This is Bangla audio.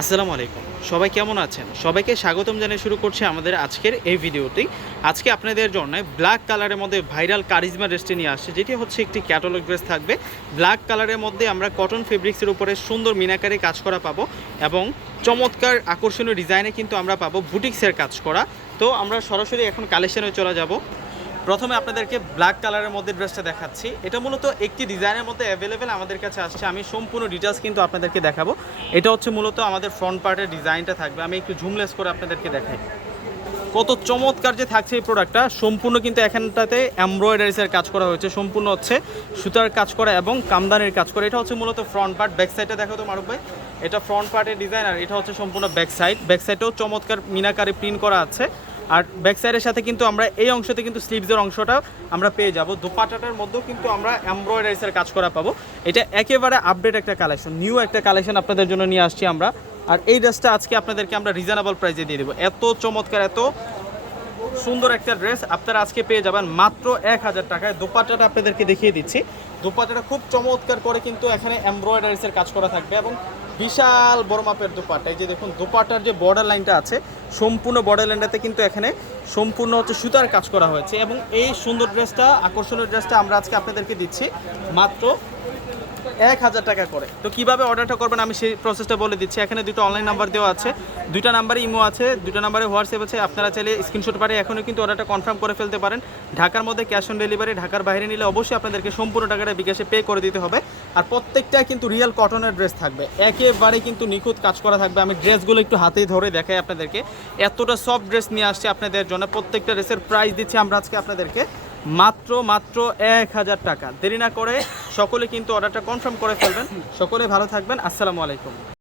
আসসালামু আলাইকুম। সবাই কেমন আছেন? সবাইকে স্বাগতম জানিয়ে শুরু করছি আমাদের আজকের এই ভিডিওটি। আজকে আপনাদের জন্য ব্ল্যাক কালারের মধ্যে ভাইরাল কারিজমা ড্রেসটি নিয়ে আসছে, যেটি হচ্ছে একটি ক্যাটালগ ড্রেস থাকবে। ব্ল্যাক কালারের মধ্যে আমরা কটন ফেব্রিক্সের উপরে সুন্দর মিনাকারে কাজ করা পাবো এবং চমৎকার আকর্ষণীয় ডিজাইনে কিন্তু আমরা পাবো বুটিক্সের কাজ করা। তো আমরা সরাসরি এখন কালেকশনে চলে যাব। প্রথমে আপনাদেরকে ব্ল্যাক কালারের মধ্যে ড্রেসটা দেখাচ্ছি। এটা মূলত একটি ডিজাইনের মধ্যে অ্যাভেলেবেল আমাদের কাছে আসছে। আমি সম্পূর্ণ ডিটেলস কিন্তু আপনাদেরকে দেখাবো। এটা হচ্ছে মূলত আমাদের ফ্রন্ট পার্টের ডিজাইনটা থাকবে। আমি একটু ঝুমলেস করে আপনাদেরকে দেখাই। কত চমৎকার যে থাকছে এই প্রোডাক্টটা সম্পূর্ণ কিন্তু এখানটাতে এমব্রয়ডারিসের কাজ করা হয়েছে। সম্পূর্ণ হচ্ছে সুতার কাজ করা এবং কামদানির কাজ করা। এটা হচ্ছে মূলত ফ্রন্ট পার্ট ব্যাক সাইডে দেখো তো মারুফ ভাই। এটা ফ্রন্ট পার্টের ডিজাইন আর এটা হচ্ছে সম্পূর্ণ ব্যাক সাইড ব্যাক সাইডেও চমৎকার মিনাকারে প্রিন্ট করা আছে। আর ব্যাক সাইডের সাথে কিন্তু আমরা এই অংশতে কিন্তু স্লিভসের অংশটা আমরা পেয়ে যাব। দোপাটাটার মধ্যেও কিন্তু আমরা এমব্রয়ডারিসের কাজ করা পাবো। এটা একেবারে আপডেট একটা কালেকশন নিউ একটা কালেকশন আপনাদের জন্য নিয়ে আসছি আমরা। আর এই ড্রেসটা আজকে আপনাদেরকে আমরা রিজনেবল প্রাইসে দিয়ে দেবো। এত চমৎকার, এত সুন্দর একটা ড্রেস আপনারা আজকে পেয়ে যাবেন মাত্র এক হাজার টাকায়। দোপাট্টাটা আপনাদেরকে দেখিয়ে দিচ্ছি। দোপাট্টাটা খুব চমৎকার করে কিন্তু এখানে এমব্রয়ডারিসের কাজ করা থাকবে এবং বিশাল বড় মাপের দোপাট্টা। এই যে দেখুন, দোপাট্টার যে বর্ডার লাইনটা আছে, সম্পূর্ণ বর্ডার লাইনটাতে কিন্তু এখানে সম্পূর্ণ হচ্ছে সুতার কাজ করা হয়েছে এবং এই সুন্দর ড্রেসটা আকর্ষণীয় ড্রেসটা আমরা আজকে আপনাদেরকে দিচ্ছি মাত্র এক হাজার টাকা করে। তো কীভাবে অর্ডারটা করবেন আমি সেই প্রসেসটা বলে দিচ্ছি। এখানে দুটো অনলাইন নাম্বার দেওয়া আছে। দুটো নাম্বারে ইমো আছে দুটো নাম্বারে হোয়াটসঅ্যাপ আছে। আপনারা চাইলে স্ক্রিনশট পারে এখনও কিন্তু অর্ডারটা কনফার্ম করে ফেলতে পারেন। ঢাকার মধ্যে ক্যাশ অন ডেলিভারি ঢাকার বাইরে নিলে অবশ্যই আপনাদেরকে সম্পূর্ণ টাকাটা বিকাশে পে করে দিতে হবে। আর প্রত্যেকটা কিন্তু রিয়েল কটনের ড্রেস থাকবে। একেবারে কিন্তু নিখুঁত কাজ করা থাকবে। আমি ড্রেসগুলো একটু হাতেই ধরে দেখাই আপনাদেরকে। এতটা সফট ড্রেস নিয়ে আসছে আপনাদের জন্য। প্রত্যেকটা ড্রেসের প্রাইস দিচ্ছি আমরা আজকে আপনাদেরকে। মাত্র মাত্র এক হাজার টাকা। দেরি না করে সকলে কিন্তু অর্ডারটা কনফার্ম করে ফেলবেন। সকলে ভালো থাকবেন। আসসালামু আলাইকুম।